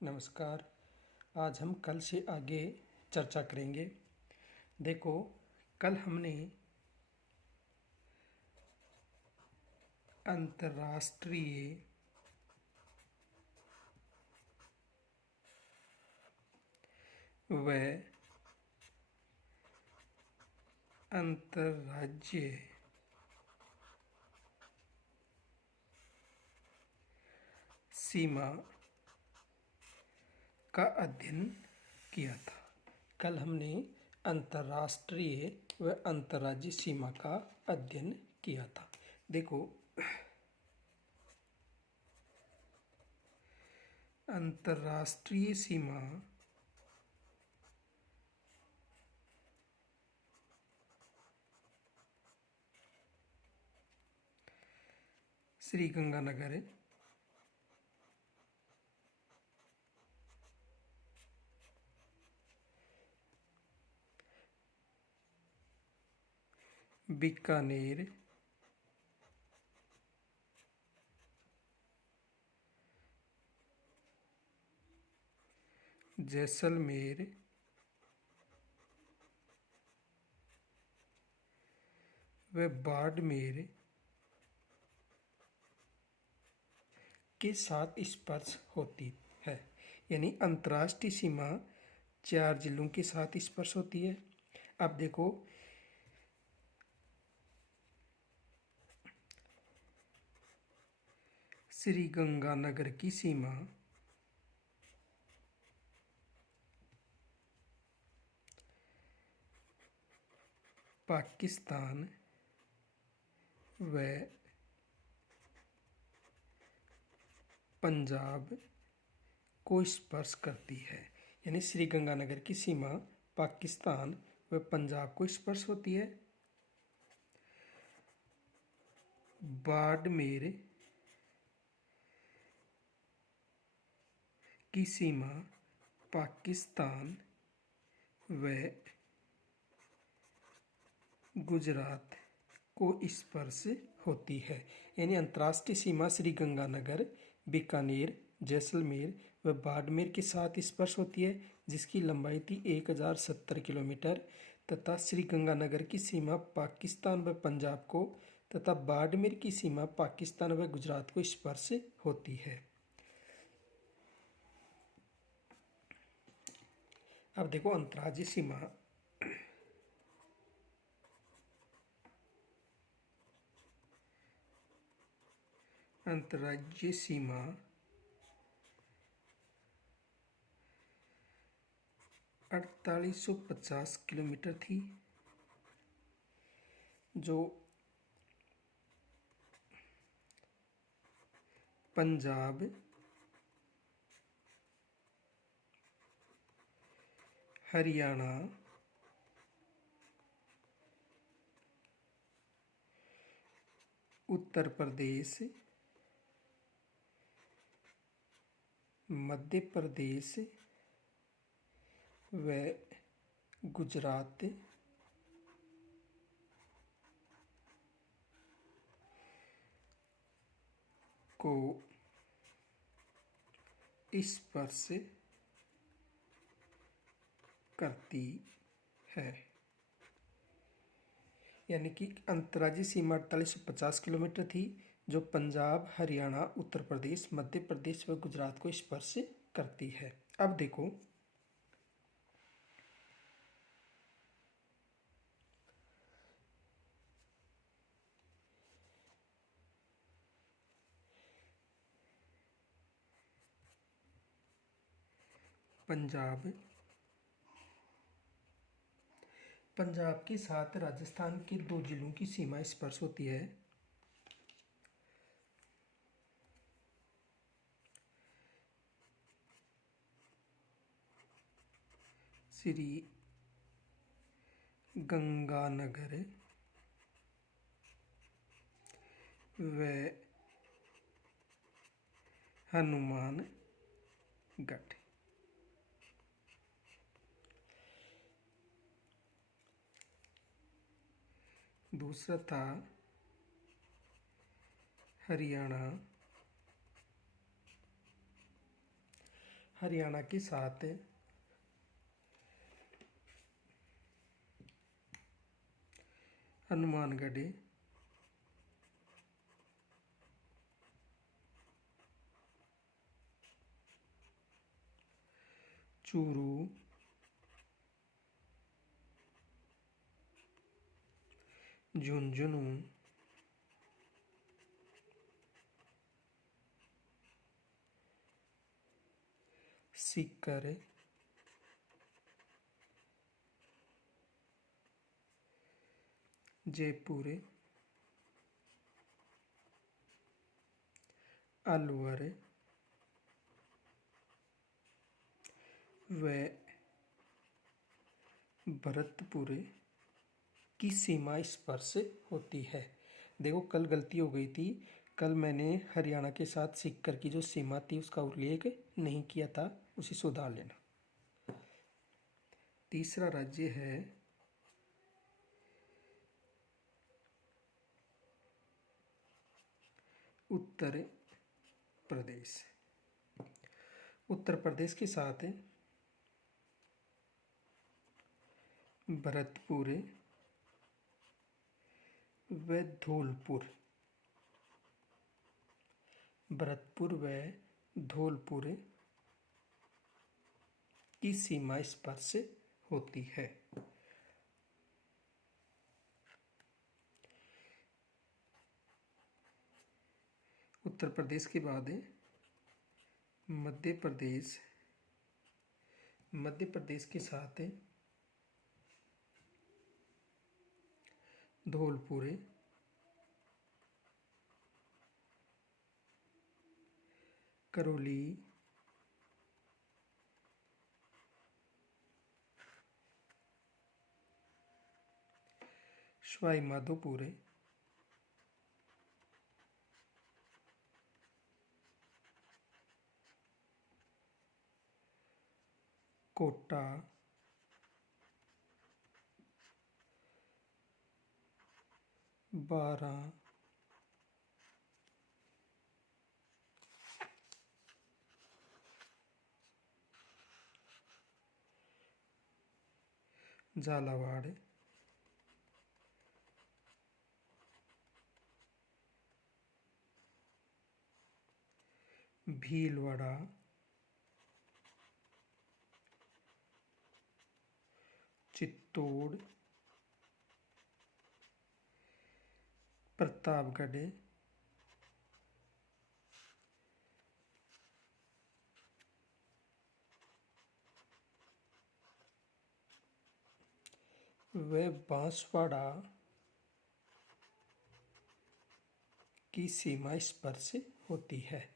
नमस्कार। आज हम कल से आगे चर्चा करेंगे। देखो, कल हमने अंतर्राष्ट्रीय व अंतर्राज्यीय सीमा का अध्ययन किया था। कल हमने अंतर्राष्ट्रीय व अंतर्राज्यीय सीमा का अध्ययन किया था। देखो, अंतर्राष्ट्रीय सीमा श्रीगंगानगर, बीकानेर, जैसलमेर, व बाड़मेर के साथ स्पर्श होती है। यानी अंतर्राष्ट्रीय सीमा 4 जिलों के साथ स्पर्श होती है। अब देखो, श्रीगंगानगर की सीमा पाकिस्तान व पंजाब को स्पर्श करती है। यानी श्रीगंगानगर की सीमा पाकिस्तान व पंजाब को स्पर्श होती है। बाड़मेर की सीमा पाकिस्तान व गुजरात को स्पर्श होती है। यानी अंतर्राष्ट्रीय सीमा श्रीगंगानगर, बीकानेर, जैसलमेर व बाड़मेर के साथ स्पर्श होती है, जिसकी लंबाई थी 1070 किलोमीटर, तथा श्रीगंगानगर की सीमा पाकिस्तान व पंजाब को तथा बाड़मेर की सीमा पाकिस्तान व गुजरात को स्पर्श होती है। अब देखो, अंतर्राज्यीय सीमा अंतर्राज्यीय सीमा 4850 किलोमीटर थी, जो पंजाब, हरियाणा, उत्तर प्रदेश, मध्य प्रदेश व गुजरात को स्पर्श करती है। यानी कि अंतर्राज्यीय सीमा 4850 किलोमीटर थी, जो पंजाब, हरियाणा, उत्तर प्रदेश, मध्य प्रदेश व गुजरात को स्पर्श करती है। अब देखो, पंजाब के साथ राजस्थान के 2 जिलों की सीमा स्पर्श होती है। श्री गंगानगर व हनुमानगढ़। दूसरा था हरियाणा, हरियाणा के साथ हनुमानगढ़, चूरू, झुंझुनू, सीकर, जयपुर, अलवर व भरतपुर की सीमा स्पर्श होती है। देखो कल गलती हो गई थी, कल मैंने हरियाणा के साथ सीकर की जो सीमा थी उसका उल्लेख नहीं किया था, उसे सुधार लेना। तीसरा राज्य है उत्तर प्रदेश। उत्तर प्रदेश के साथ भरतपुर व धौलपुर, भरतपुर व धौलपुर की सीमा स्पर्श होती है। उत्तर प्रदेश के बाद मध्य प्रदेश, मध्य प्रदेश के साथ धौलपुर, करौली, सवाई माधोपुर, कोटा, बारा, झालावाड़, भीलवाड़ा, चित्तौड़, प्रतापगढ़, व बांसवाड़ा की सीमा स्पर्श होती है।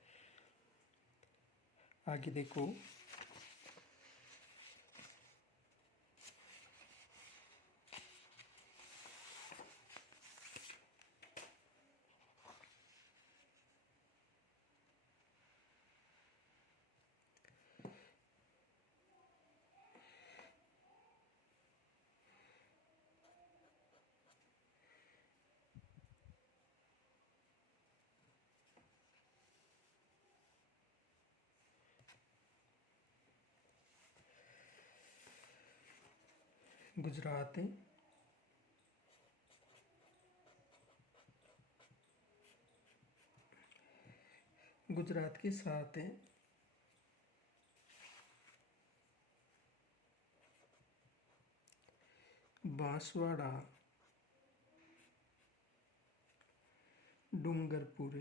आगे देखो, गुजरात, गुजरात के साथ बांसवाड़ा, डूंगरपुर,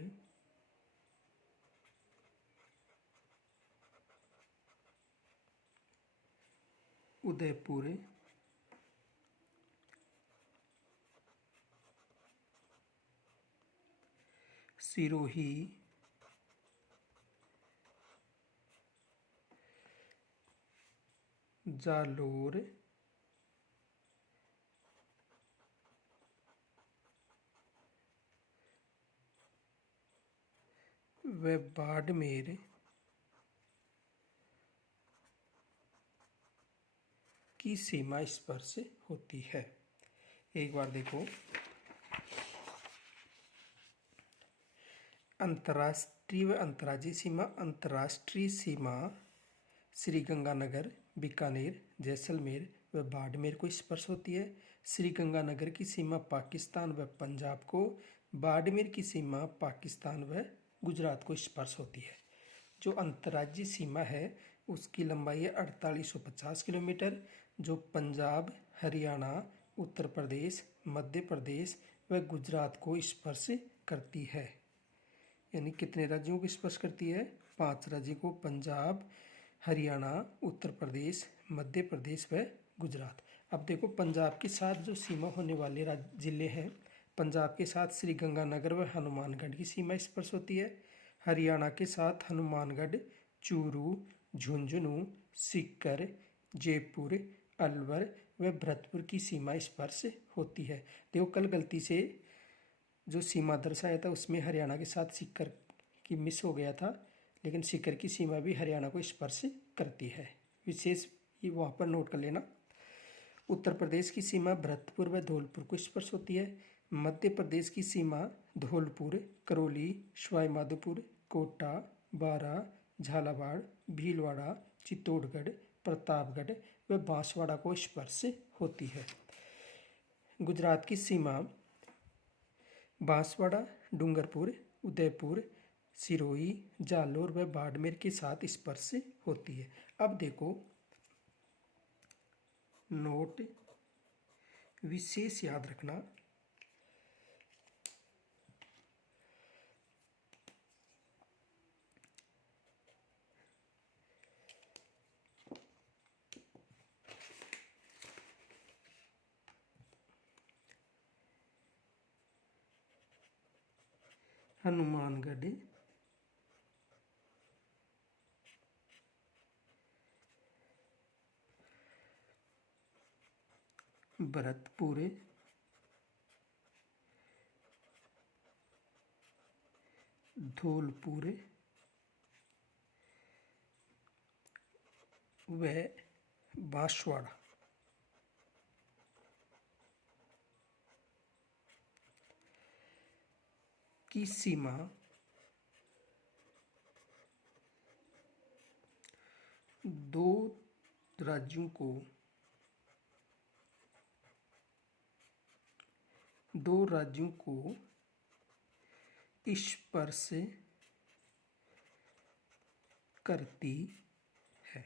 उदयपुर, सिरोही, जालोर, व बाड़मेर की सीमा स्पर्श होती है। एक बार देखो, अंतर्राष्ट्रीय व अंतर्राज्यीय सीमा। अंतर्राष्ट्रीय सीमा श्रीगंगानगर, बीकानेर, जैसलमेर व बाड़मेर को स्पर्श होती है। श्रीगंगानगर की सीमा पाकिस्तान व पंजाब को, बाड़मेर की सीमा पाकिस्तान व गुजरात को स्पर्श होती है। जो अंतर्राज्यीय सीमा है उसकी लंबाई है 4850 किलोमीटर, जो पंजाब, हरियाणा, उत्तर प्रदेश, मध्य प्रदेश व गुजरात को स्पर्श करती है। यानी कितने राज्यों को स्पर्श करती है? 5 राज्यों को, पंजाब, हरियाणा, उत्तर प्रदेश, मध्य प्रदेश व गुजरात। अब देखो पंजाब के साथ जो सीमा होने वाले जिले हैं, पंजाब के साथ श्रीगंगानगर व हनुमानगढ़ की सीमा स्पर्श होती है। हरियाणा के साथ हनुमानगढ़, चूरू, झुंझुनू, सीकर, जयपुर, अलवर व भरतपुर की सीमा स्पर्श होती है। देखो कल गलती से जो सीमा दर्शाया था उसमें हरियाणा के साथ सीकर की मिस हो गया था, लेकिन सीकर की सीमा भी हरियाणा को स्पर्श करती है। विशेष ये वहाँ पर नोट कर लेना। उत्तर प्रदेश की सीमा भरतपुर व धौलपुर को स्पर्श होती है। मध्य प्रदेश की सीमा धौलपुर, करौली, सवाई माधोपुर, कोटा, बारा, झालावाड़, भीलवाड़ा, चित्तौड़गढ़, प्रतापगढ़ व बांसवाड़ा को स्पर्श होती है। गुजरात की सीमा बांसवाड़ा, डूंगरपुर, उदयपुर, सिरोही, जालोर व बाड़मेर के साथ स्पर्श होती है। अब देखो नोट विशेष याद रखना। हनुमानगढ़, भरतपुर, धौलपुर व बांसवाड़ा की सीमा दो राज्यों को स्पर्श करती है।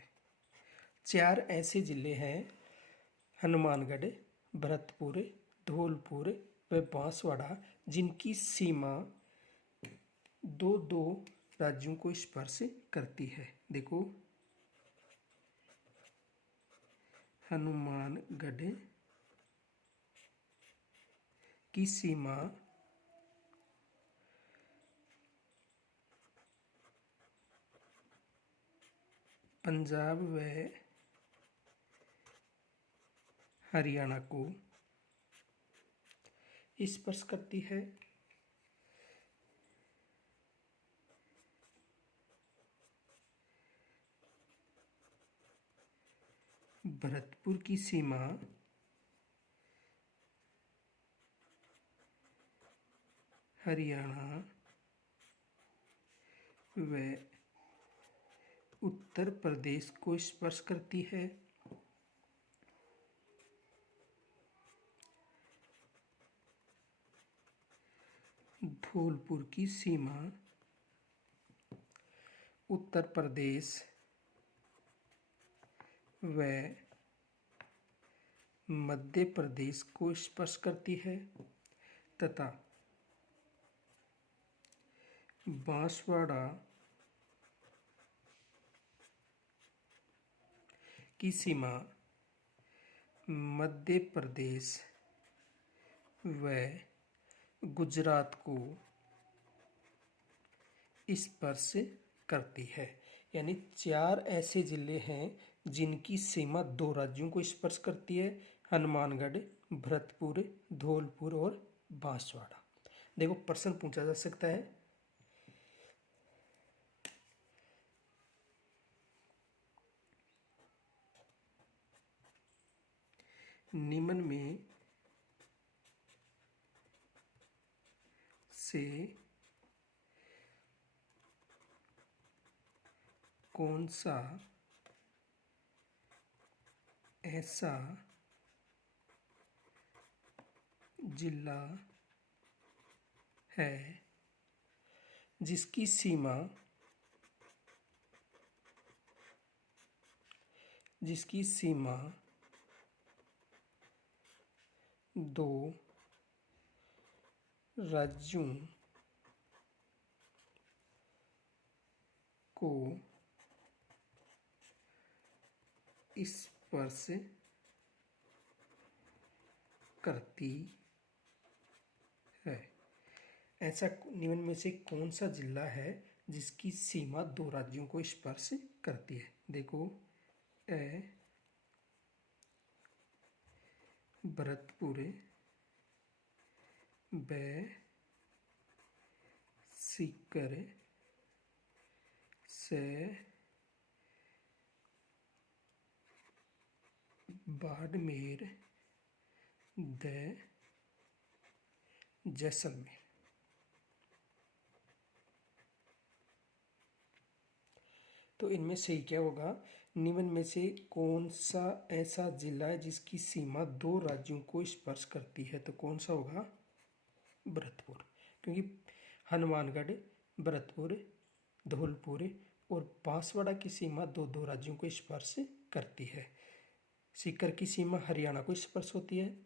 4 ऐसे जिले हैं हनुमानगढ़, भरतपुर, धौलपुर व बांसवाड़ा जिनकी सीमा दो राज्यों को स्पर्श करती है। देखो हनुमानगढ़ की सीमा पंजाब व हरियाणा को स्पर्श करती है। भरतपुर की सीमा हरियाणा व उत्तर प्रदेश को स्पर्श करती है। धौलपुर की सीमा उत्तर प्रदेश व मध्य प्रदेश को स्पर्श करती है तथा बांसवाड़ा की सीमा मध्य प्रदेश व गुजरात को स्पर्श करती है। यानी 4 ऐसे जिले हैं जिनकी सीमा 2 राज्यों को स्पर्श करती है, हनुमानगढ़, भरतपुर, धौलपुर और बांसवाड़ा। देखो प्रश्न पूछा जा सकता है, निम्न में से कौन सा ऐसा जिला है जिसकी सीमा दो राज्यों को स्पर्श करती है। ऐसा निम्न में से कौन सा जिला है जिसकी सीमा दो राज्यों को स्पर्श करती है? देखो, ए भरतपुर, ब सीकर, से बाड़मेर, द जैसलमेर। तो इनमें से क्या होगा? निम्न में से कौन सा ऐसा जिला है जिसकी सीमा दो राज्यों को स्पर्श करती है? तो कौन सा होगा? भरतपुर, क्योंकि हनुमानगढ़, भरतपुर, धौलपुर और बांसवाड़ा की सीमा दो दो राज्यों को स्पर्श करती है। सीकर की सीमा हरियाणा को स्पर्श होती है,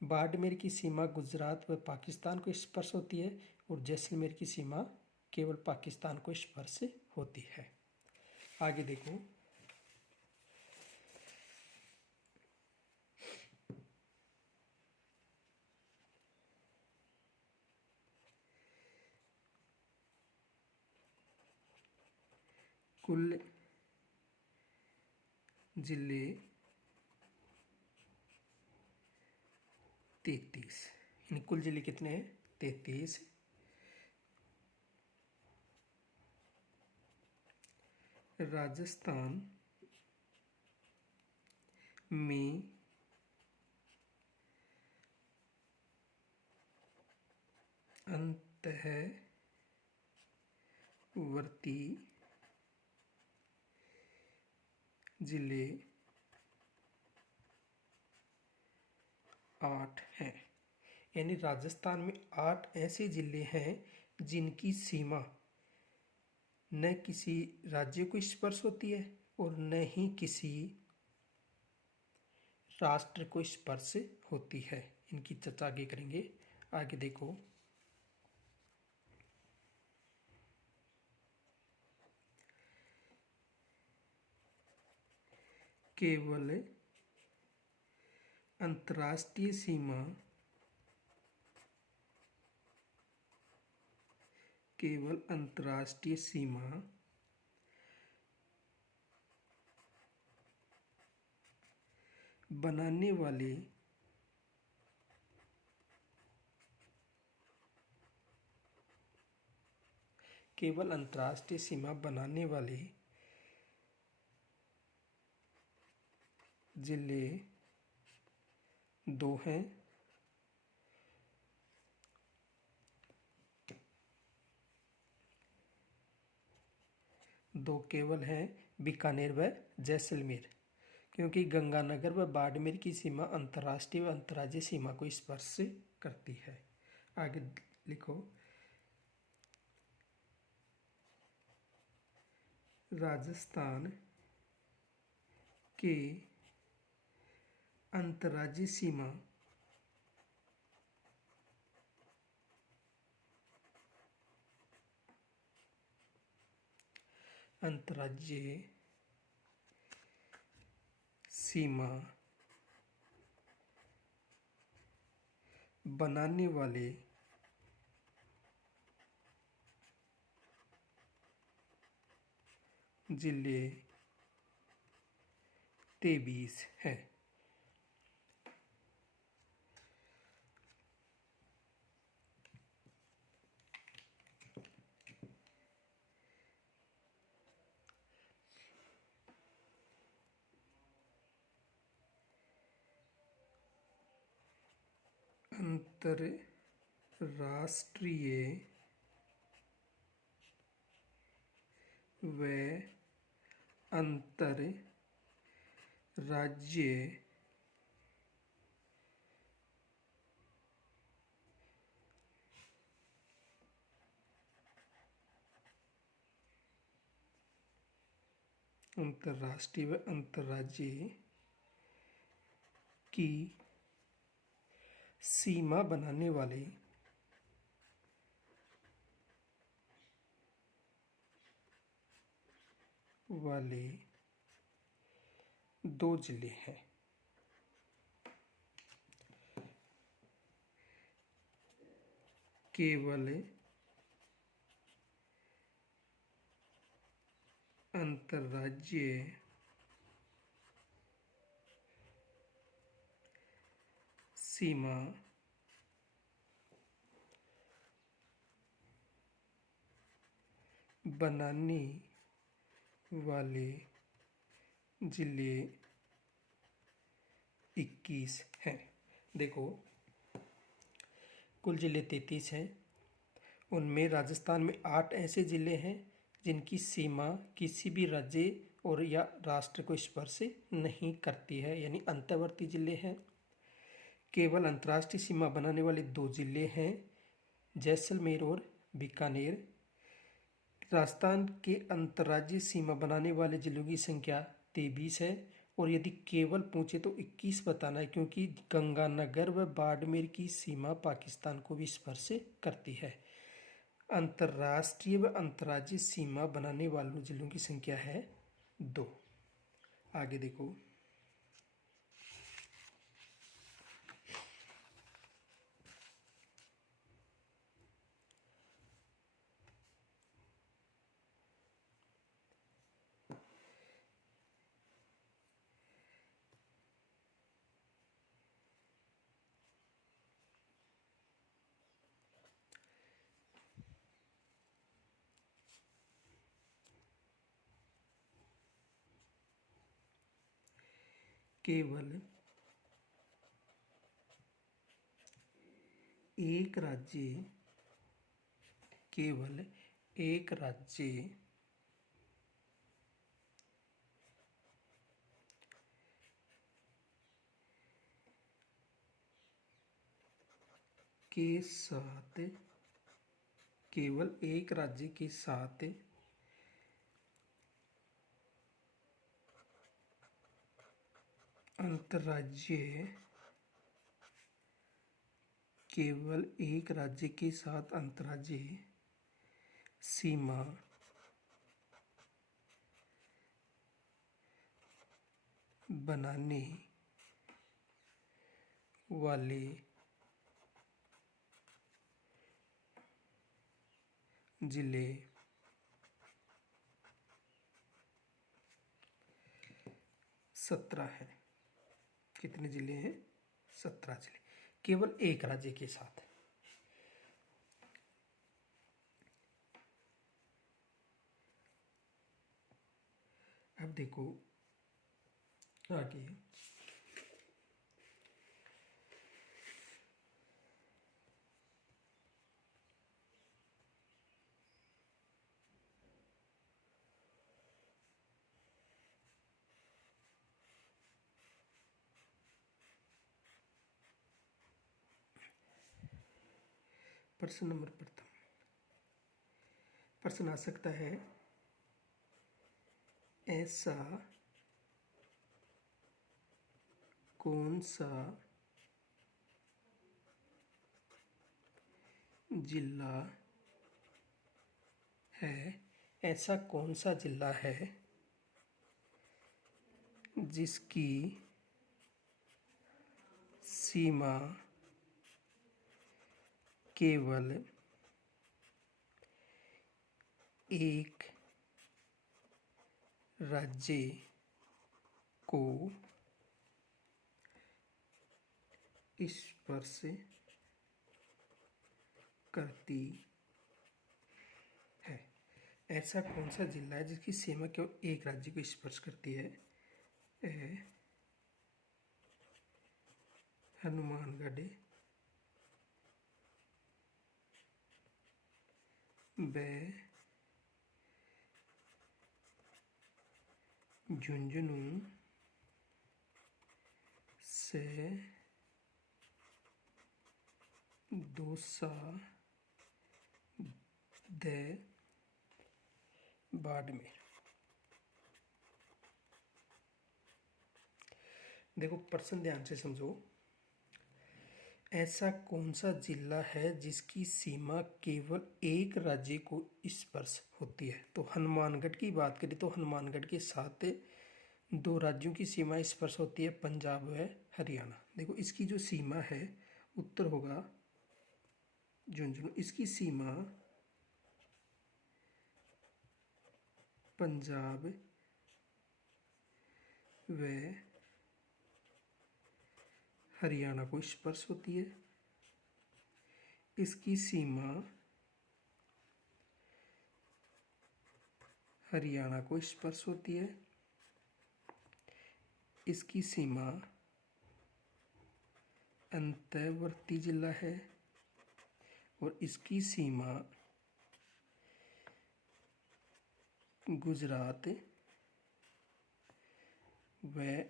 बाड़मेर की सीमा गुजरात व पाकिस्तान को स्पर्श होती है और जैसलमेर की सीमा केवल पाकिस्तान को स्पर्श होती है। आगे देखो, कुल जिले 33। इन कुल जिले कितने हैं? 33। राजस्थान में अंतःवर्ती जिले 8 हैं। यानी राजस्थान में 8 ऐसे जिले हैं जिनकी सीमा न किसी राज्य को स्पर्श होती है और न ही किसी राष्ट्र को स्पर्श होती है। इनकी चर्चा आगे करेंगे। आगे देखो, केवल अंतर्राष्ट्रीय सीमा बनाने वाले जिले 2 हैं। दो केवल हैं, बीकानेर व जैसलमेर, क्योंकि गंगानगर व बाड़मेर की सीमा अंतर्राष्ट्रीय व अंतर्राज्यीय सीमा को स्पर्श करती है। आगे लिखो, राजस्थान के अंतर्राज्यीय सीमा बनाने वाले जिले 23 हैं। अंतर्राष्ट्रीय व अंतर्राज्यीय राज्य अंतर्राष्ट्रीय व अंतर्राज्यीय की सीमा बनाने वाले दो जिले हैं। केवल अंतर्राज्यीय सीमा बनाने वाले जिले 21 हैं। देखो, कुल जिले 33 हैं। उनमें राजस्थान में 8 ऐसे जिले हैं जिनकी सीमा किसी भी राज्य और या राष्ट्र को स्पर्श नहीं करती है, यानी अंतर्वर्ती जिले हैं। केवल अंतर्राष्ट्रीय सीमा बनाने वाले दो जिले हैं, जैसलमेर और बीकानेर। राजस्थान के अंतर्राज्यीय सीमा बनाने वाले जिलों की संख्या 23 है, और यदि केवल पूछे तो 21 बताना है, क्योंकि गंगानगर व बाड़मेर की सीमा पाकिस्तान को भी स्पर्श करती है। अंतर्राष्ट्रीय व अंतर्राज्यीय सीमा बनाने वाले जिलों की संख्या है 2। आगे देखो, केवल एक राज्य के साथ केवल एक राज्य के साथ अंतर्राज्यीय केवल एक राज्य के साथ अंतर्राज्यीय सीमा बनाने वाले जिले 17 हैं। कितने जिले हैं? 17 जिले, केवल एक राज्य के साथ। अब देखो आगे, प्रश्न नंबर प्रथम। प्रश्न आ सकता है, ऐसा कौन सा जिला है जिसकी सीमा केवल एक राज्य को स्पर्श करती है? ऐसा कौन सा जिला है जिसकी सीमा केवल एक राज्य को स्पर्श करती है? हनुमानगढ़, व झुंझुनू, से दौसा दे बाड़मेर। देखो प्रश्न ध्यान से समझो। ऐसा कौन सा जिला है जिसकी सीमा केवल एक राज्य को स्पर्श होती है? तो हनुमानगढ़ की बात करें तो हनुमानगढ़ के साथ दो राज्यों की सीमा स्पर्श होती है, पंजाब व हरियाणा। देखो इसकी जो सीमा है उत्तर होगा झुंझुनू। इसकी सीमा पंजाब व हरियाणा को स्पर्श होती है। इसकी सीमा हरियाणा को स्पर्श होती है। इसकी सीमा अंतर्वर्ती जिला है और इसकी सीमा गुजरात व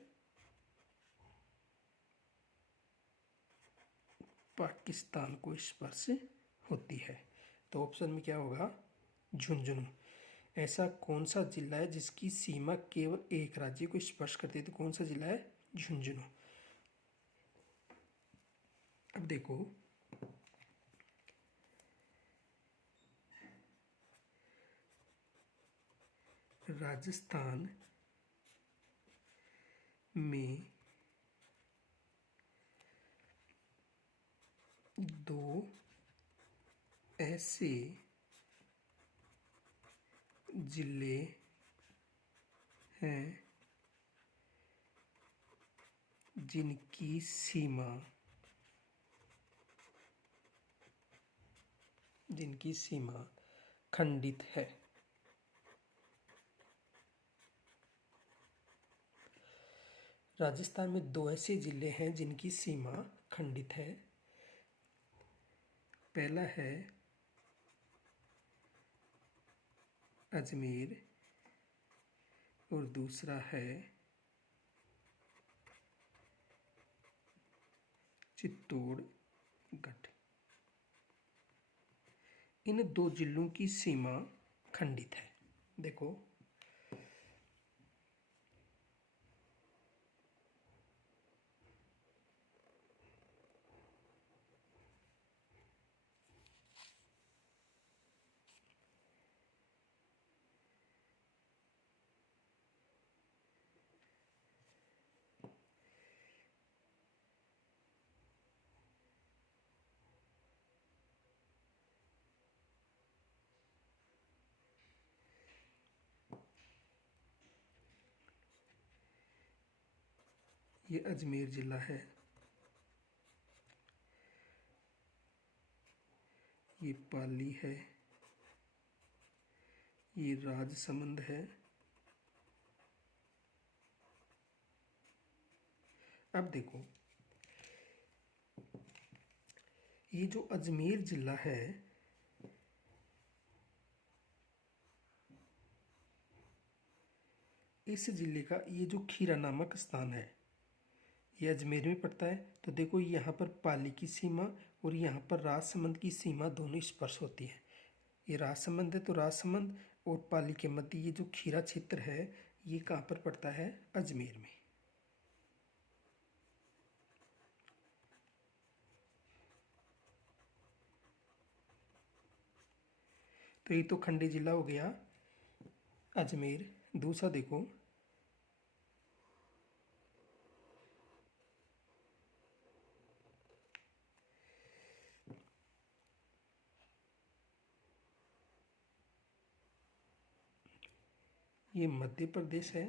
पाकिस्तान को स्पर्श होती है। तो ऑप्शन में क्या होगा? झुंझुनू। ऐसा कौन सा जिला है जिसकी सीमा केवल एक राज्य को स्पर्श करती है? तो कौन सा जिला है? झुंझुनू। अब देखो राजस्थान में दो ऐसे जिले हैं जिनकी सीमा खंडित है। राजस्थान में दो ऐसे जिले हैं जिनकी सीमा खंडित है। पहला है अजमेर और दूसरा है चित्तौड़गढ़। इन दो जिलों की सीमा खंडित है। देखो ये अजमेर जिला है, ये पाली है, ये राजसमंद है। अब देखो ये जो अजमेर जिला है इस जिले का ये जो खीरा नामक स्थान है ये अजमेर में पड़ता है। तो देखो यहाँ पर पाली की सीमा और यहाँ पर राजसमंद की सीमा दोनों स्पर्श होती है। ये राजसमंद है तो राजसमंद और पाली के मध्य ये जो खीरा क्षेत्र है ये कहाँ पर पड़ता है? अजमेर में। तो ये तो खंडी जिला हो गया अजमेर। दूसरा देखो ये मध्य प्रदेश है।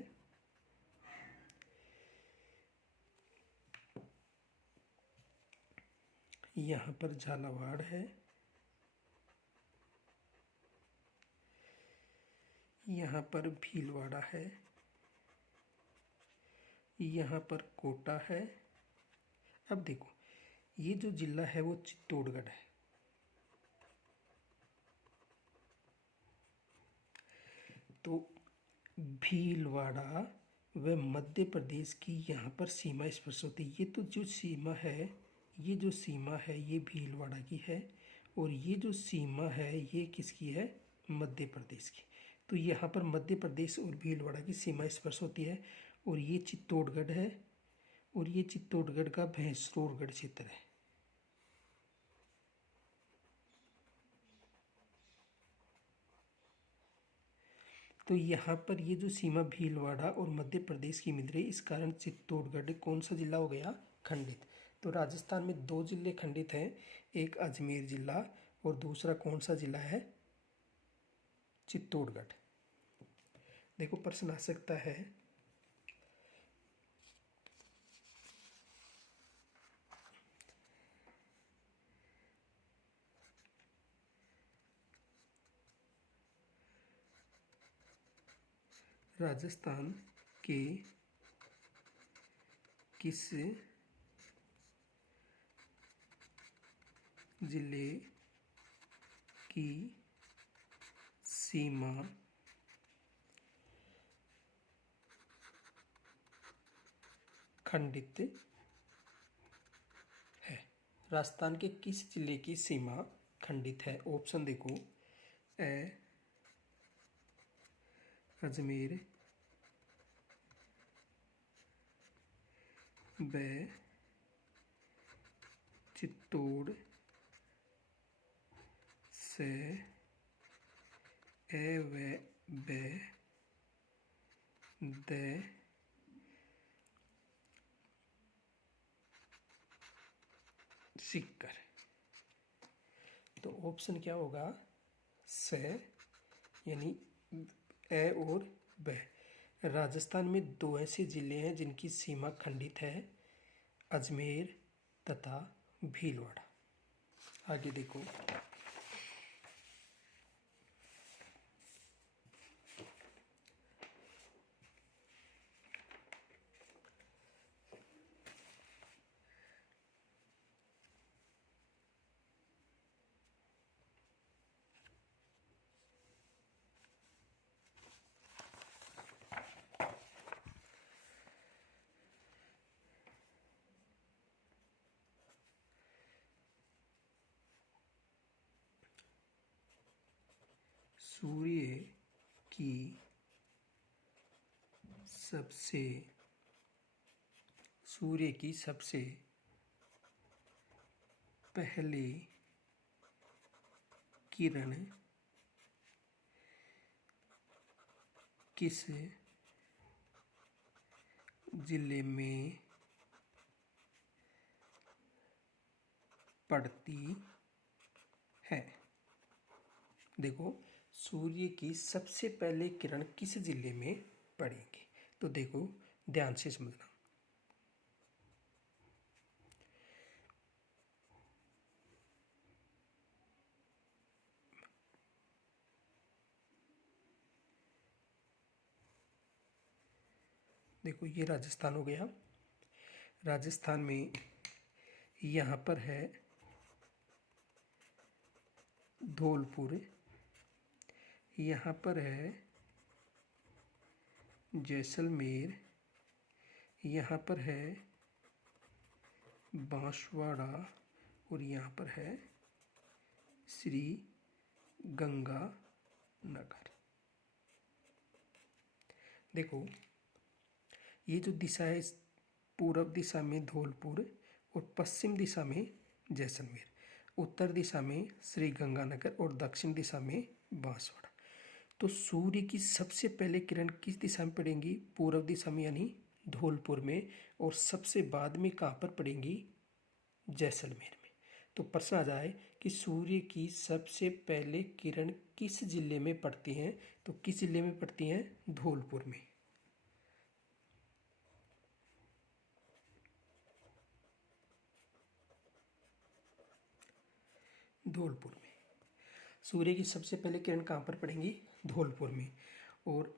यहाँ पर झालावाड़ है, यहाँ पर भीलवाड़ा है, यहाँ पर कोटा है। अब देखो ये जो जिला है वो चित्तौड़गढ़ है। तो भीलवाड़ा वह मध्य प्रदेश की यहाँ पर सीमा स्पर्श होती है। ये तो जो सीमा है, ये जो सीमा है ये भीलवाड़ा की है, और ये जो सीमा है ये किसकी है? मध्य प्रदेश की। तो यहाँ पर मध्य प्रदेश और भीलवाड़ा की सीमा स्पर्श होती है, और ये चित्तौड़गढ़ है, और ये चित्तौड़गढ़ का भैंसरोड़गढ़ क्षेत्र है। तो यहाँ पर ये जो सीमा भीलवाड़ा और मध्य प्रदेश की मिल रही, इस कारण चित्तौड़गढ़ कौन सा जिला हो गया? खंडित। तो राजस्थान में दो जिले खंडित हैं, एक अजमेर जिला और दूसरा कौन सा जिला है? चित्तौड़गढ़। देखो प्रश्न आ सकता है, राजस्थान के किस जिले की सीमा खंडित है? राजस्थान के किस जिले की सीमा खंडित है? ऑप्शन देखो, ए अजमेर, ब चित्तौड़, से ए व ब द सिक्कर। तो ऑप्शन क्या होगा? से यानी ए और ब। राजस्थान में दो ऐसे जिले हैं जिनकी सीमा खंडित है, अजमेर तथा भीलवाड़ा। आगे देखो, सूर्य की सबसे पहले किरण किस जिले में पड़ती है? देखो, सूर्य की सबसे पहले किरण किस जिले में पड़ेगी? तो देखो ध्यान से समझना। देखो ये राजस्थान हो गया। राजस्थान में यहाँ पर है धौलपुर, यहाँ पर है जैसलमेर, यहाँ पर है बांसवाड़ा, और यहाँ पर है श्री गंगानगर। देखो ये जो दिशा है, पूर्व दिशा में धौलपुर और पश्चिम दिशा में जैसलमेर, उत्तर दिशा में श्री गंगानगर और दक्षिण दिशा में बांसवाड़ा। तो सूर्य की सबसे पहले किरण किस दिशा में पड़ेंगी? पूर्व दिशा में यानी धौलपुर में, और सबसे बाद में कहाँ पर पड़ेंगी? जैसलमेर में। तो प्रश्न आ जाए कि सूर्य की सबसे पहले किरण किस जिले में पड़ती हैं? तो किस जिले में पड़ती हैं? धौलपुर में। धौलपुर में सूर्य की सबसे पहले किरण कहाँ पर पड़ेंगी? धौलपुर में। और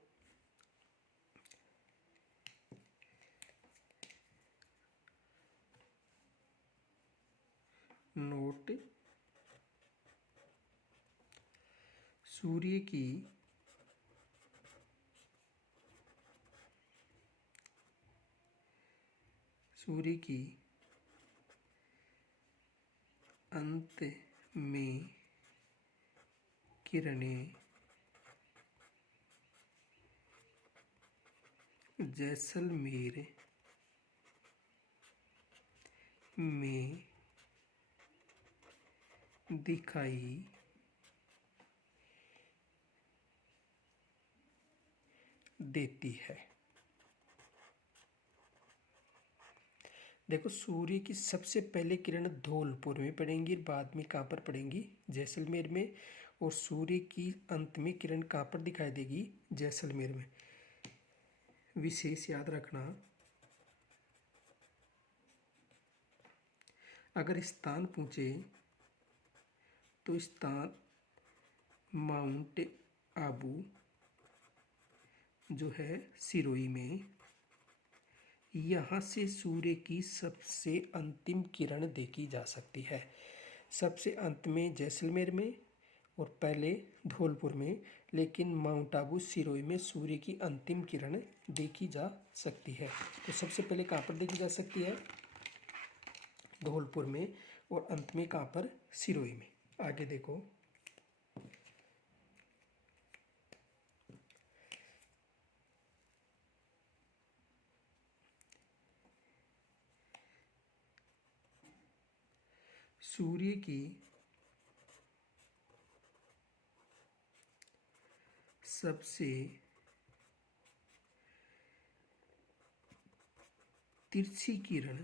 नोट, सूर्य की सूर्य की अंत में किरणें जैसलमेर में दिखाई देती है। देखो, सूर्य की सबसे पहले किरण धौलपुर में पड़ेंगी, बाद में कहाँ पर पड़ेंगी? जैसलमेर में। और सूर्य की अंत में किरण कहाँ पर दिखाई देगी? जैसलमेर में। विशेष याद रखना, अगर स्थान पूछे तो स्थान माउंट आबू जो है सिरोही में, यहाँ से सूर्य की सबसे अंतिम किरण देखी जा सकती है। सबसे अंत में जैसलमेर में और पहले धौलपुर में, लेकिन माउंट आबू सिरोही में सूर्य की अंतिम किरण देखी जा सकती है। तो सबसे पहले कहाँ पर देखी जा सकती है? धौलपुर में, और अंत में कहाँ पर? सिरोही में। आगे देखो, सूर्य की सबसे तिरछी किरण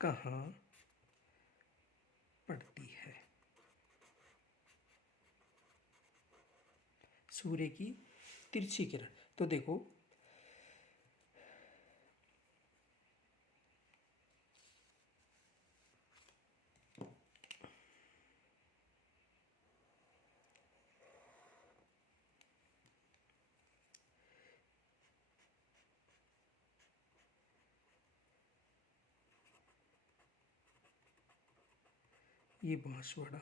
कहाँ पड़ती है? सूर्य की तिरछी किरण। तो देखो, ये बांसवाड़ा,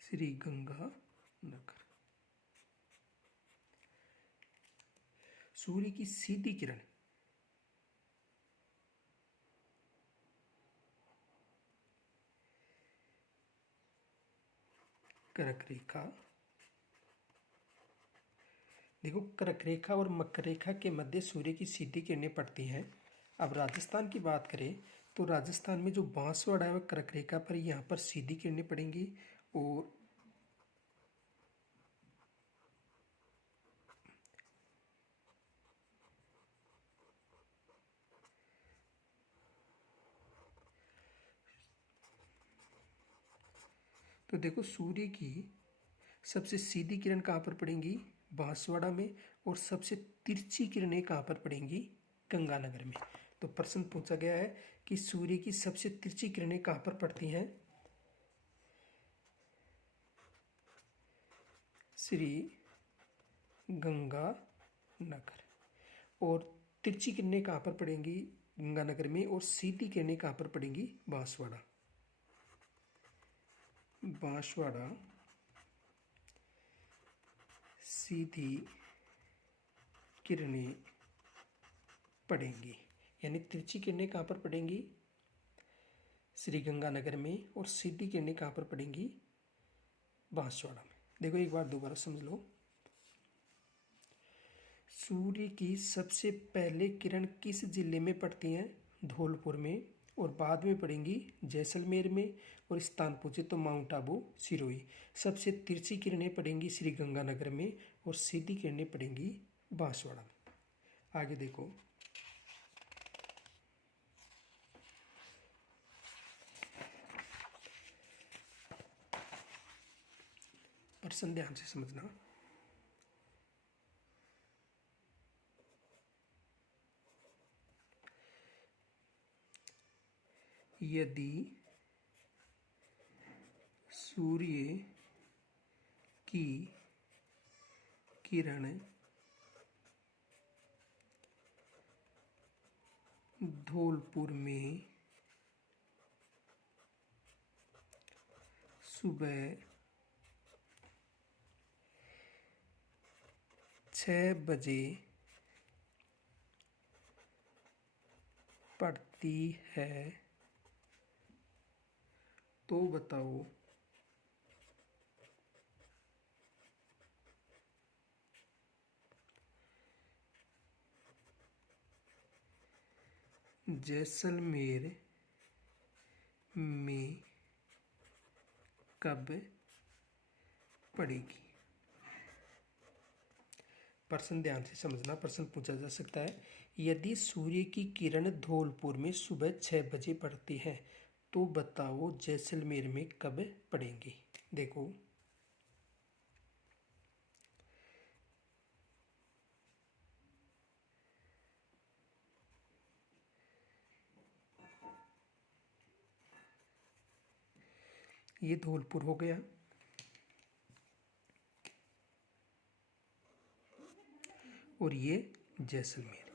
श्री गंगा नगर। सूर्य की सीधी किरण कर्क रेखा, देखो कर्क रेखा और मकर रेखा के मध्य सूर्य की सीधी किरणें पड़ती हैं। अब राजस्थान की बात करें तो राजस्थान में जो बांसवाड़ा है वह कर्क रेखा पर, यहाँ पर सीधी किरणें पड़ेंगी। और तो देखो, सूर्य की सबसे सीधी किरण कहाँ पर पड़ेंगी? बांसवाड़ा में। और सबसे तिरछी किरणें कहाँ पर पड़ेंगी? गंगानगर में। तो प्रश्न पूछा गया है कि सूर्य की सबसे तिरछी किरणें कहाँ पर पड़ती हैं? श्री गंगानगर। और तिरछी किरणें कहाँ पर पड़ेंगी? गंगानगर में। और सीधी किरणें कहाँ पर पड़ेंगी? बांसवाड़ा। बांसवाड़ा सीधी किरणें पड़ेंगी, यानी तिरछी किरणें कहाँ पर पड़ेंगी? श्री गंगानगर में। और सीधी किरणें कहाँ पर पड़ेंगी? बांसवाड़ा में। देखो, एक बार दोबारा समझ लो। सूर्य की सबसे पहले किरण किस जिले में पड़ती हैं? धौलपुर में। और बाद में पड़ेंगी जैसलमेर में। और स्थान पूछे तो माउंट आबू सिरोही। सबसे तिरछी किरणें पड़ेंगी श्री गंगानगर में। और सीधी किरणें पड़ेंगी बांसवाड़ा में। आगे देखो, प्रश्न ध्यान से समझना। यदि सूर्य की किरण धौलपुर में सुबह 6 बजे पड़ती है तो बताओ जैसलमेर में कब पड़ेगी। प्रश्न ध्यान से समझना। प्रश्न पूछा जा सकता है, यदि सूर्य की किरण धौलपुर में सुबह 6 बजे पड़ती है तो बताओ जैसलमेर में कब पड़ेंगी। देखो ये धौलपुर हो गया और ये जैसलमेर।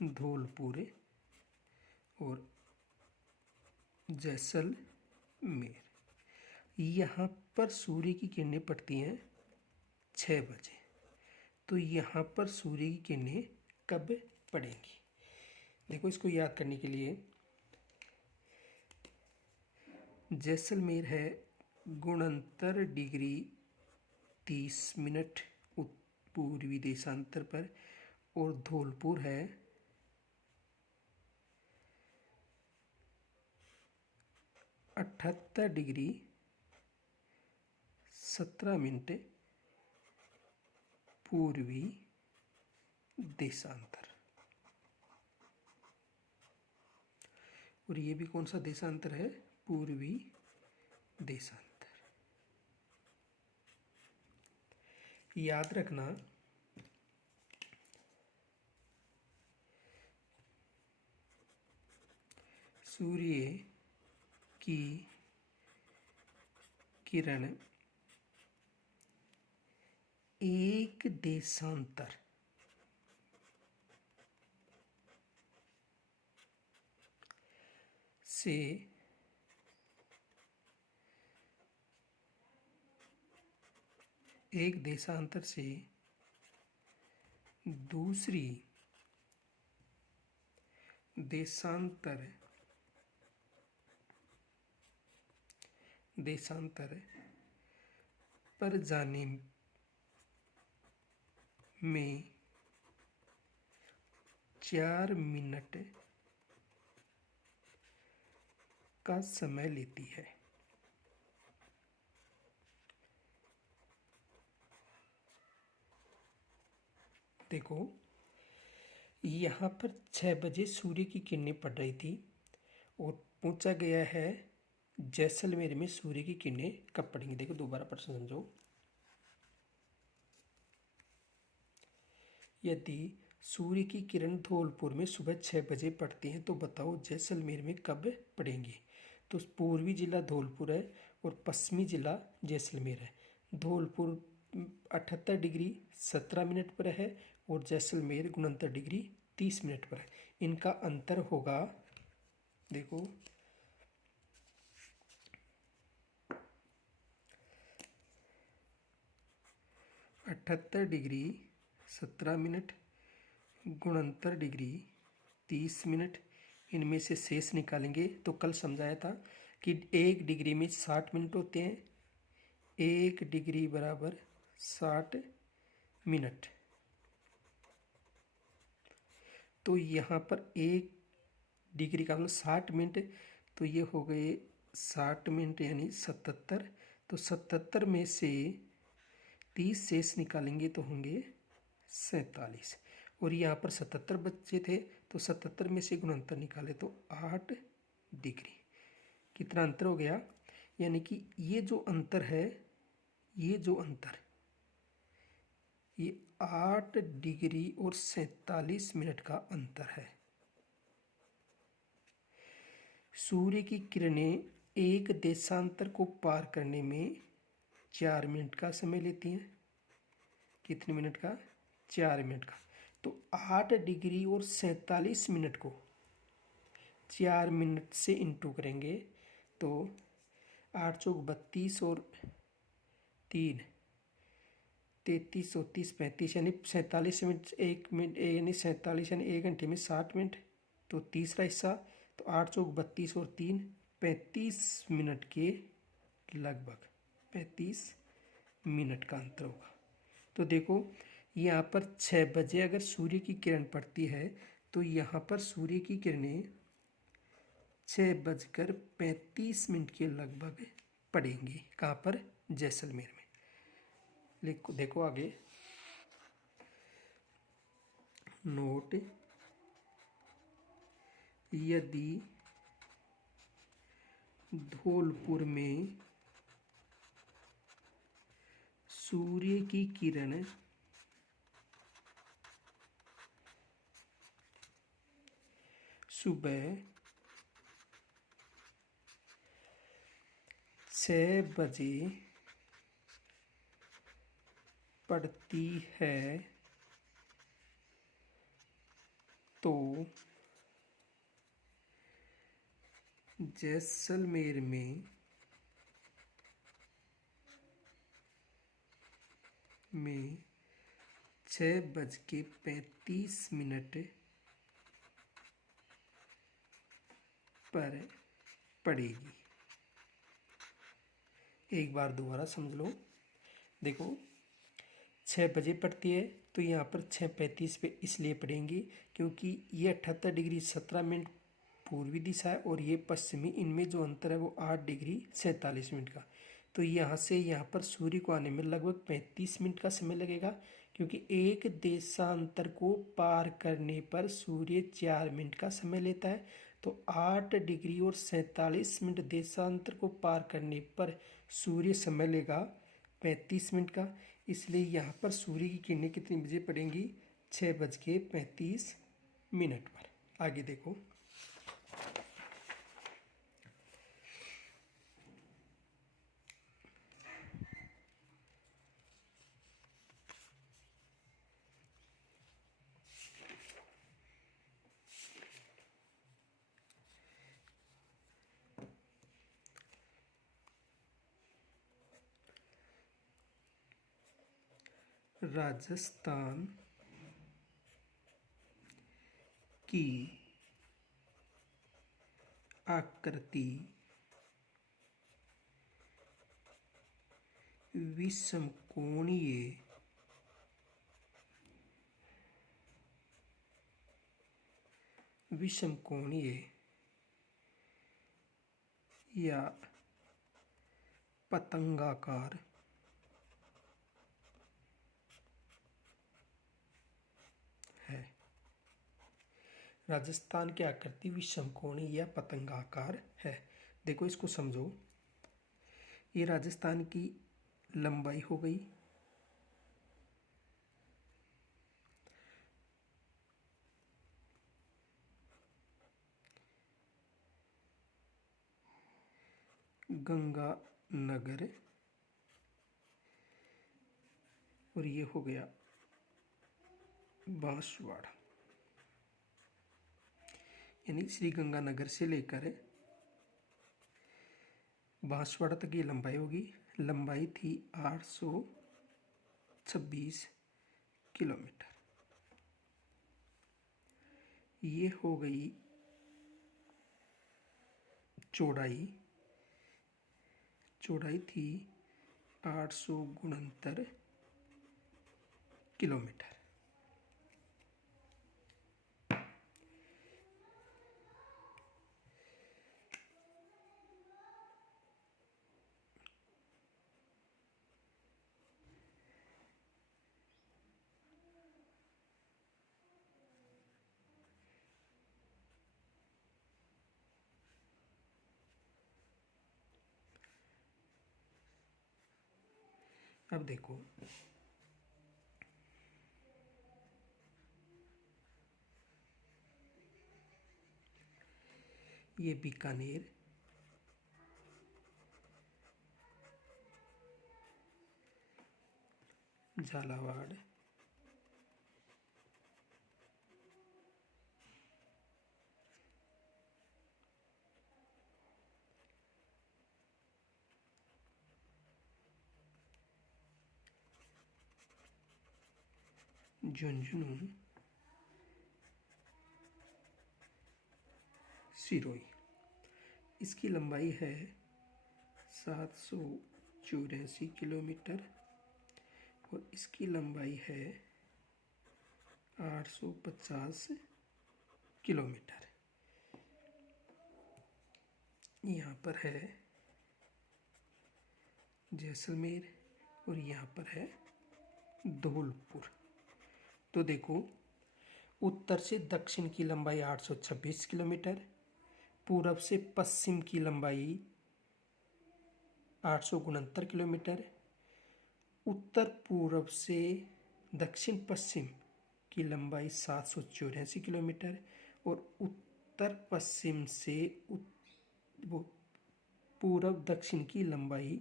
धौलपुर और जैसलमेर, यहाँ पर सूर्य की किरणें पड़ती हैं 6 बजे, तो यहाँ पर सूर्य की किरणें कब पड़ेंगी। देखो इसको याद करने के लिए जैसलमेर है गुणंतर डिग्री 30 मिनट पूर्वी देशांतर पर, और धौलपुर है 78 डिग्री 17 मिनट पूर्वी देशांतर। और ये भी कौन सा देशांतर है, पूर्वी देशांतर। याद रखना सूर्य की किरण एक देशांतर से दूसरी देशांतर पर जाने में 4 मिनट का समय लेती है। देखो यहाँ पर 6 बजे सूर्य की किरणें पड़ रही थी और पूछा गया है जैसलमेर में सूर्य की किरणें कब पड़ेंगी। देखो दोबारा प्रश्न समझो, यदि सूर्य की किरण धौलपुर में सुबह 6 बजे पड़ती हैं तो बताओ जैसलमेर में कब पड़ेंगी। तो पूर्वी जिला धौलपुर है और पश्चिमी जिला जैसलमेर है। धौलपुर 78 डिग्री 17 मिनट पर है और जैसलमेर गुणंतर डिग्री 30 मिनट पर है। इनका अंतर होगा, देखो 78 डिग्री 17 मिनट गुणंतर डिग्री 30 मिनट। इनमें से शेष निकालेंगे तो कल समझाया था कि 1 डिग्री में 60 मिनट होते हैं, 1 डिग्री बराबर 60 मिनट। तो यहाँ पर 1 डिग्री का मतलब 60 मिनट, तो ये हो गए 60 मिनट यानी 77। तो 77 में से 30 शेष निकालेंगे तो होंगे 47। और यहाँ पर 77 बच्चे थे तो 77 में से गुणंतर निकाले तो 8 डिग्री। कितना अंतर हो गया, यानी कि ये जो अंतर है, ये 8 डिग्री और 47 मिनट का अंतर है। सूर्य की किरणें एक देशांतर को पार करने में 4 मिनट का समय लेती हैं। कितने मिनट का, 4 मिनट का। तो 8 डिग्री और 47 मिनट को 4 मिनट से इंटू करेंगे तो 8 चौक 32 और 3, 33, 34, 35 यानी 47 मिनट, 1 मिनट यानी 47 यानी 1 घंटे में 60 मिनट। तो तीसरा हिस्सा, तो 8 चौक 32 और 3 35 मिनट के लगभग 35 मिनट का अंतर होगा। तो देखो यहाँ पर 6 बजे अगर सूर्य की किरण पड़ती है तो यहाँ पर सूर्य की किरणें 6:35 के लगभग पड़ेंगी। कहाँ पर? जैसलमेर में। देखो आगे, नोट, यदि धौलपुर में सूर्य की किरण सुबह 6 बजे पड़ती है तो जैसलमेर में 6:35 पर पड़ेगी। एक बार दोबारा समझ लो। देखो 6 बजे पड़ती है तो यहाँ पर 6:35 पे इसलिए पड़ेंगी क्योंकि ये 78 डिग्री 17 मिनट पूर्वी दिशा है और ये पश्चिमी, इनमें जो अंतर है वो 8 डिग्री 47 मिनट का। तो यहाँ से यहाँ पर सूर्य को आने में लगभग 35 मिनट का समय लगेगा क्योंकि एक देशांतर को पार करने पर सूर्य 4 मिनट का समय लेता है। तो 8 डिग्री और 47 मिनट देशांतर को पार करने पर सूर्य समय लेगा 35 मिनट का। इसलिए यहाँ पर सूर्य की किरणें कितने बजे पड़ेंगी? 6:35 पर। आगे देखो, राजस्थान की आकृति विषमकोणीय या पतंगाकार है। राजस्थान की आकृति विषमकोणीय या पतंगाकार है। देखो इसको समझो, ये राजस्थान की लंबाई हो गई, गंगानगर, और ये हो गया बांसवाड़ा, यानी श्री गंगानगर से लेकर बांसवाड़ा तक ये लंबाई होगी। लंबाई थी 826 किलोमीटर। ये हो गई चौड़ाई, थी 869 किलोमीटर। अब देखो, ये बीकानेर, झालावाड़, झुंझुनू, सिरोही। इसकी लंबाई है 784 किलोमीटर और इसकी लंबाई है 850 किलोमीटर। यहाँ पर है जैसलमेर और यहाँ पर है धौलपुर। तो देखो, उत्तर से दक्षिण की लंबाई 826 किलोमीटर, पूरब से पश्चिम की लंबाई 869 किलोमीटर, उत्तर पूर्व से दक्षिण पश्चिम की लंबाई 784 किलोमीटर और उत्तर पश्चिम से पूरब दक्षिण की लंबाई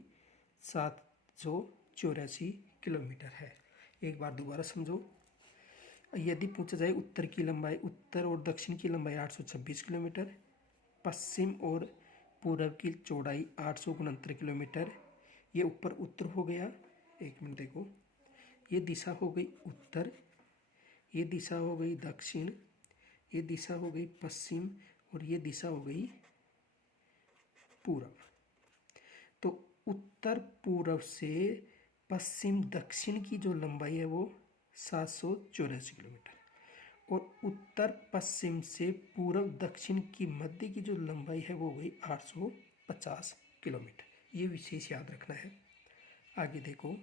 784 किलोमीटर है। एक बार दोबारा समझो। यदि पूछा जाए उत्तर की लंबाई, उत्तर और दक्षिण की लंबाई 826 किलोमीटर, पश्चिम और पूरब की चौड़ाई 869 किलोमीटर, ये ऊपर उत्तर हो गया। एक मिनट देखो, ये दिशा हो गई उत्तर, ये दिशा हो गई दक्षिण, ये दिशा हो गई पश्चिम और ये दिशा हो गई पूरब। तो उत्तर पूरब से पश्चिम दक्षिण की जो लंबाई है वो 784 किलोमीटर और उत्तर पश्चिम से पूरब दक्षिण की मध्य की जो लंबाई है वो गई 850 किलोमीटर। ये विशेष याद रखना है। आगे देखो,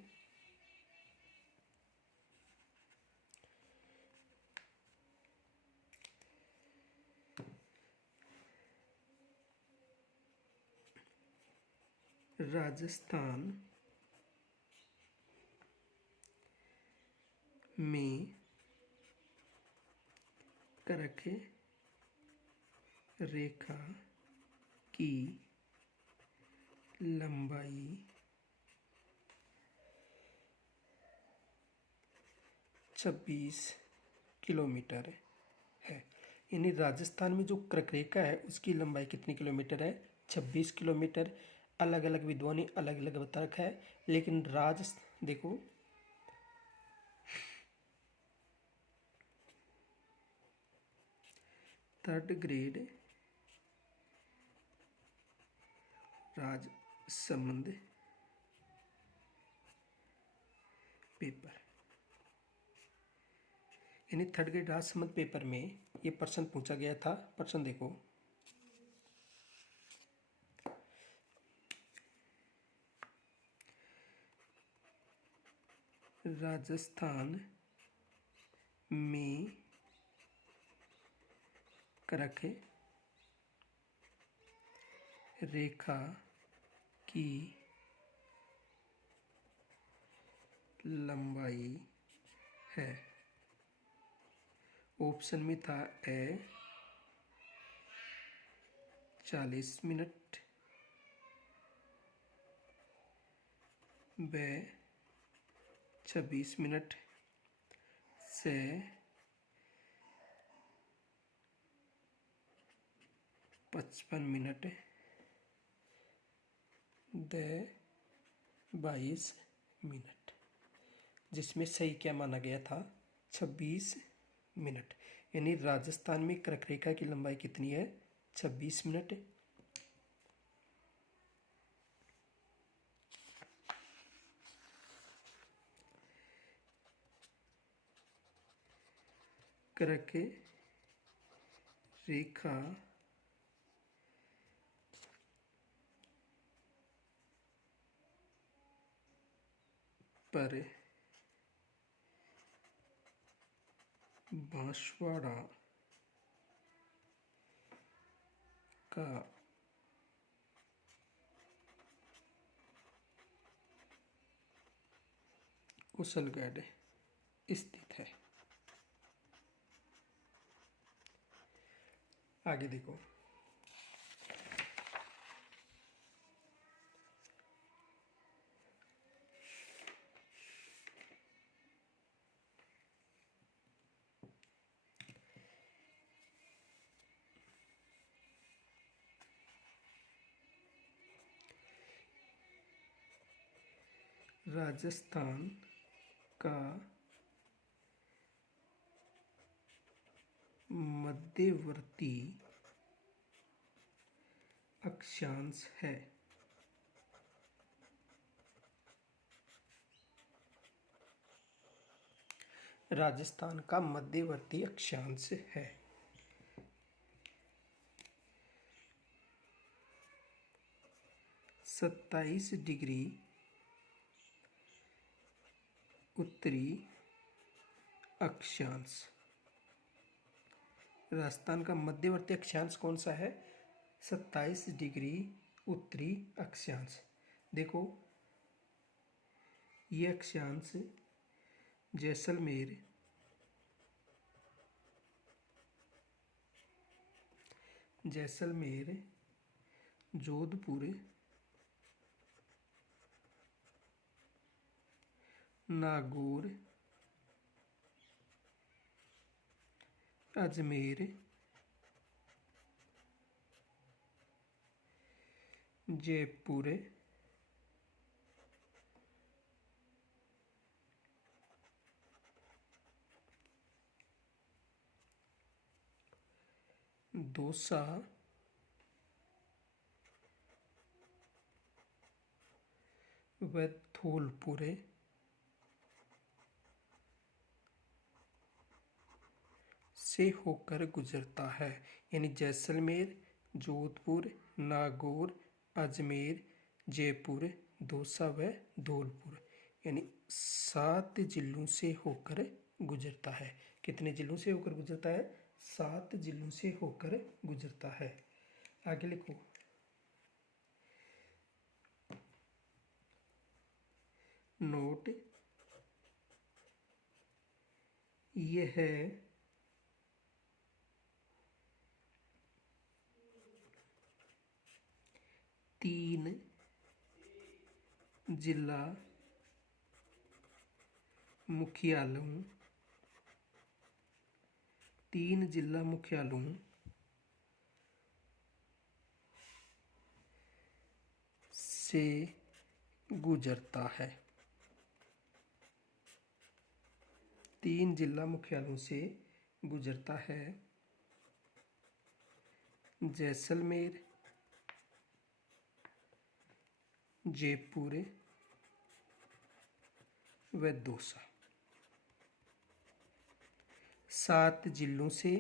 राजस्थान में कर्क रेखा की लंबाई 26 किलोमीटर है। यानी राजस्थान में जो कर्क रेखा है उसकी लंबाई कितनी किलोमीटर है? 26 किलोमीटर। अलग अलग विद्वानों ने अलग अलग बता रखा है, लेकिन देखो, थर्ड ग्रेड राजसमंद पेपर, यानी थर्ड ग्रेड राजसमंद पेपर में ये प्रश्न पूछा गया था। प्रश्न देखो, राजस्थान में कर्क रेखा की लंबाई है। ऑप्शन में था ए 40 मिनट, ब 26 मिनट, से 55 मिनट, द 22 मिनट। जिसमें सही क्या माना गया था? 26 मिनट। यानी राजस्थान में कर्क रेखा की लंबाई कितनी है? 26 मिनट। कर्क रेखा पर बांसवाड़ा का कुशलगढ़ स्थित है। आगे देखो, राजस्थान का मध्यवर्ती अक्षांश है। राजस्थान का मध्यवर्ती अक्षांश है। 27 डिग्री उत्तरी अक्षांश। राजस्थान का मध्यवर्ती अक्षांश कौन सा है? 27 डिग्री उत्तरी अक्षांश। देखो, ये अक्षांश जैसलमेर, जोधपुर, नागौर, अजमेर, जयपुर, दौसा, व धौलपुर से होकर गुजरता है। यानी जैसलमेर, जोधपुर, नागौर, अजमेर, जयपुर, दौसा व धौलपुर, यानी 7 जिलों से होकर गुजरता है। कितने जिलों से होकर गुजरता है? 7 जिलों से होकर गुजरता है। आगे लिखो, नोट, यह है 3 जिला मुख्यालयों से गुजरता है। 3 जिला मुख्यालयों से गुजरता है। जैसलमेर, जयपुर व दौसा, 7 जिलों से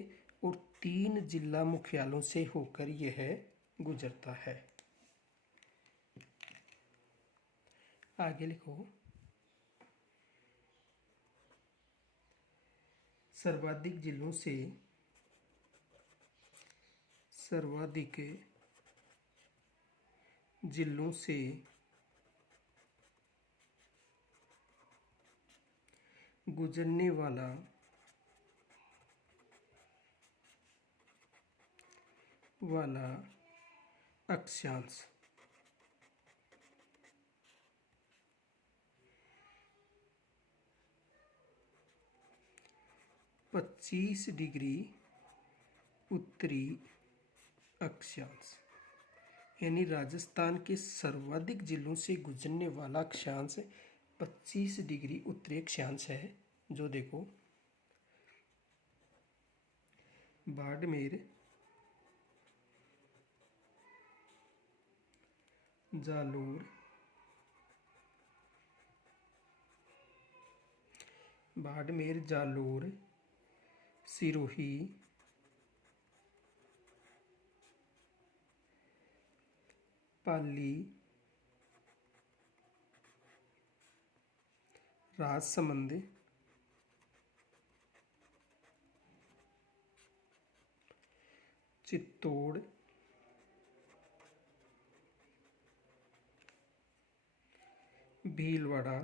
और 3 जिला मुख्यालयों से होकर यह गुजरता है। आगे लिखो, सर्वाधिक जिलों से गुजरने वाला अक्षांश 25 डिग्री उत्तरी अक्षांश। यानी राजस्थान के सर्वाधिक जिलों से गुजरने वाला अक्षांश 25 डिग्री उत्तरी अक्षांश है। जो देखो, बाड़मेर, जालोर, सिरोही, पाली, राजसमंद, चित्तौड़, भीलवाड़ा,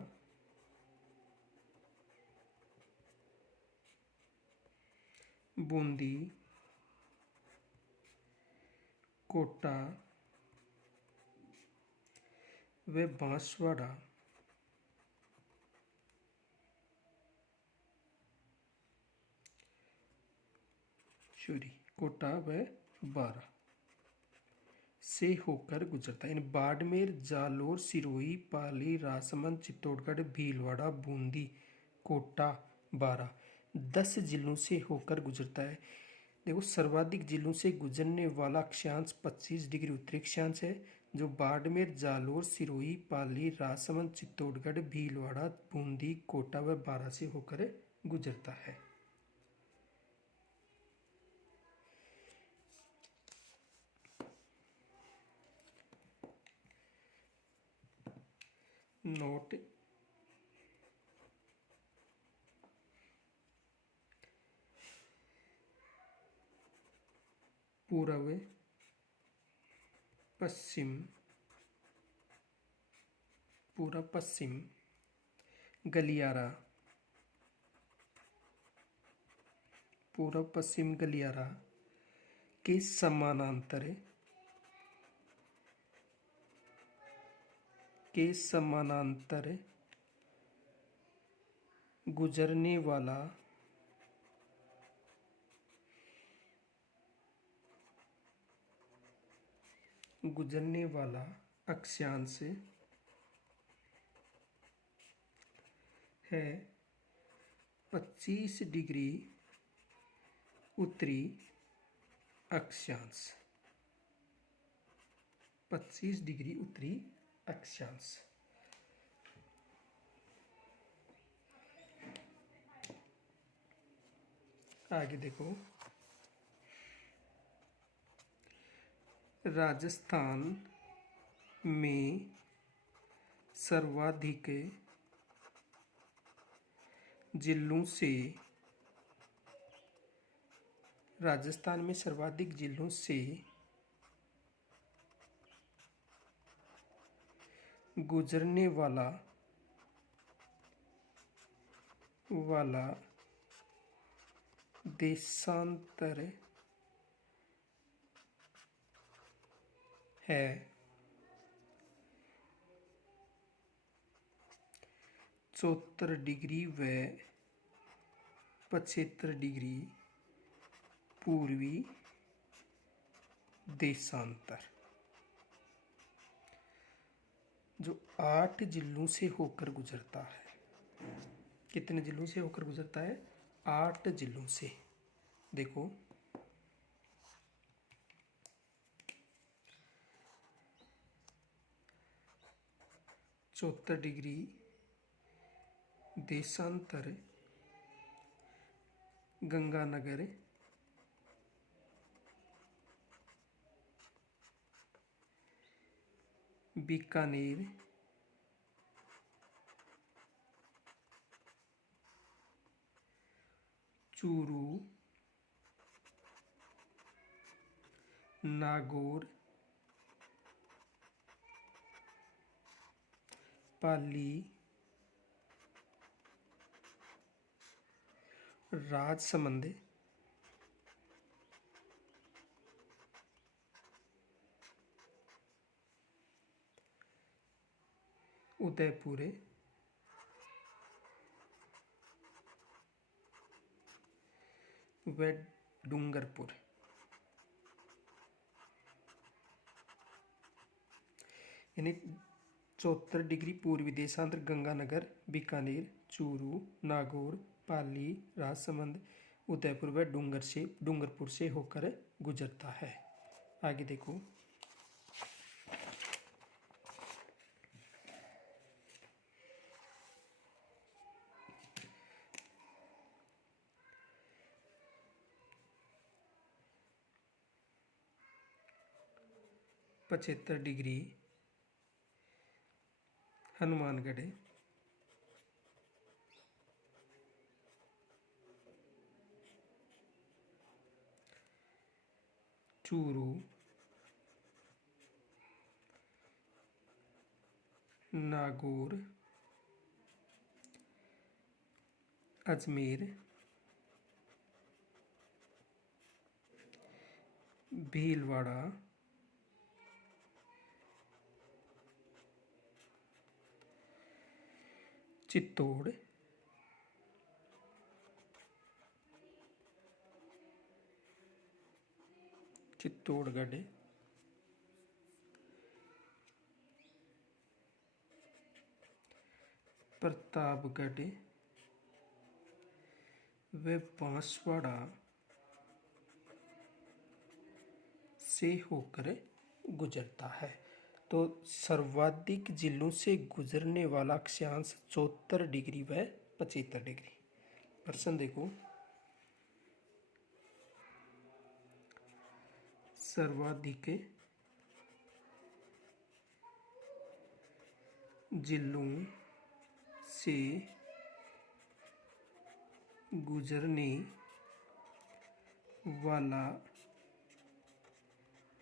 बूंदी, कोटा व बांसवाड़ा कोटा व बारा से होकर गुजरता है। यानी बाड़मेर, जालोर, सिरोही, पाली, राजसमंद, चित्तौड़गढ़, भीलवाड़ा, बूंदी, कोटा, बारा 10 जिलों से होकर गुजरता है। देखो सर्वाधिक जिलों से गुजरने वाला अक्षांश 25 डिग्री उत्तरी अक्षांश है, जो बाड़मेर, जालोर, सिरोही, पाली, राजसमंद, चित्तौड़गढ़, भीलवाड़ा, बूंदी, कोटा व बारां से होकर गुजरता है। नोट पूर्व पश्चिम, पूर्व पश्चिम गलियारा, पूर्व पश्चिम गलियारा के समानांतर, के समानांतर गुजरने वाला अक्षांश है 25 डिग्री उत्तरी अक्षांश, 25 डिग्री उत्तरी अक्षांश। आगे देखो, राजस्थान में सर्वाधिक जिलों से, राजस्थान में सर्वाधिक जिलों से गुजरने वाला देशांतर है 74 डिग्री व 75 डिग्री पूर्वी देशांतर, जो 8 जिलों से होकर गुजरता है। कितने जिलों से होकर गुजरता है? 8 जिलों से। देखो, चौहत्तर डिग्री देशांतर गंगानगर, बीकानेर, चूरू, नागौर, पाली, राजसमंद, उदयपुर, व डूंगरपुर। यानी 74 डिग्री पूर्वी देशांतर गंगानगर, बीकानेर, चूरू, नागौर, पाली, राजसमंद, उदयपुर व डूंगरपुर से होकर गुजरता है। आगे देखो, पचहत्तर डिग्री हनुमानगढ़, चूरू, नागौर, अजमेर, भीलवाड़ा, चित्तौड़, चित्तौड़गढ़, प्रतापगढ़ व बांसवाड़ा से होकर गुजरता है। तो सर्वाधिक जिलों से गुजरने वाला अक्षांश 74 डिग्री व 75 डिग्री। प्रश्न देखो, सर्वाधिक जिलों से गुजरने वाला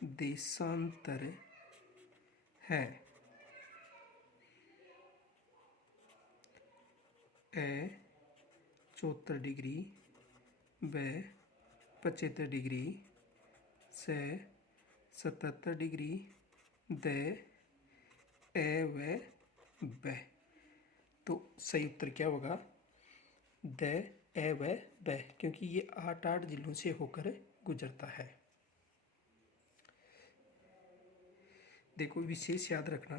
देशांतर है ए 74 डिग्री व 75 डिग्री से 77 डिग्री द ए व ब। तो सही उत्तर क्या होगा? द ए व ब, क्योंकि ये 8 जिलों से होकर गुजरता है। देखो विशेष याद रखना,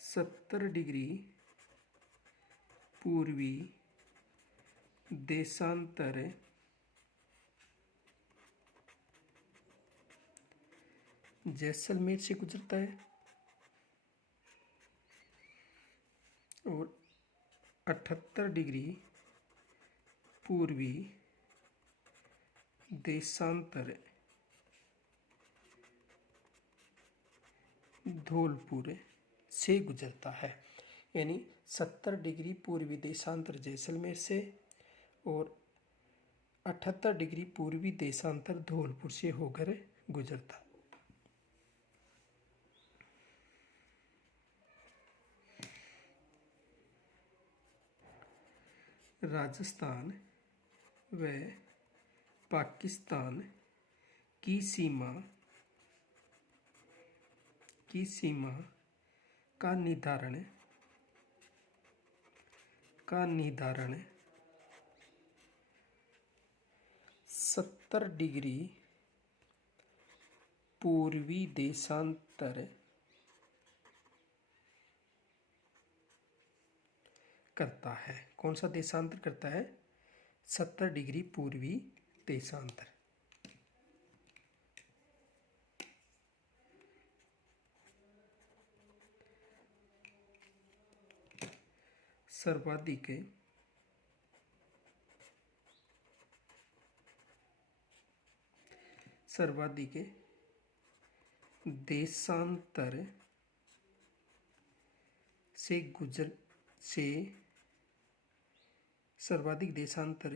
70 डिग्री पूर्वी देशांतर जैसलमेर से गुजरता है और 78 डिग्री पूर्वी देशांतर धौलपुर से गुजरता है। यानी 70 डिग्री पूर्वी देशांतर जैसलमेर से और 78 डिग्री पूर्वी देशांतर धौलपुर से होकर गुजरता। राजस्थान व पाकिस्तान की सीमा का निर्धारण 70 डिग्री पूर्वी देशांतर करता है। कौन सा देशांतर करता है? 70 डिग्री पूर्वी देशांतर। सर्वाधिक देशांतर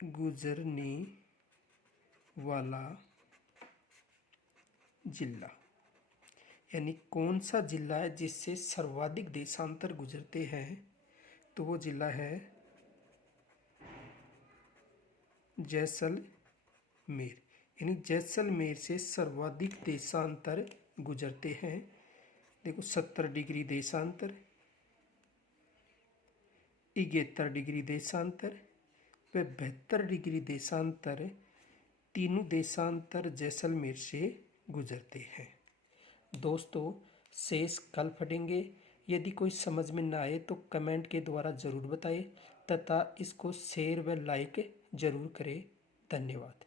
गुजरने वाला जिला, यानी कौन सा जिला है जिससे सर्वाधिक देशांतर गुजरते हैं? तो वो जिला है जैसलमेर। यानी जैसलमेर से सर्वाधिक देशांतर गुजरते हैं। देखो 70 डिग्री देशांतर, 71 डिग्री देशांतर व 72 डिग्री देशांतर, तीनों देशांतर जैसलमेर से गुजरते हैं। दोस्तों शेष कल पढ़ेंगे। यदि कोई समझ में ना आए तो कमेंट के द्वारा ज़रूर बताएं तथा इसको शेयर व लाइक ज़रूर करें। धन्यवाद।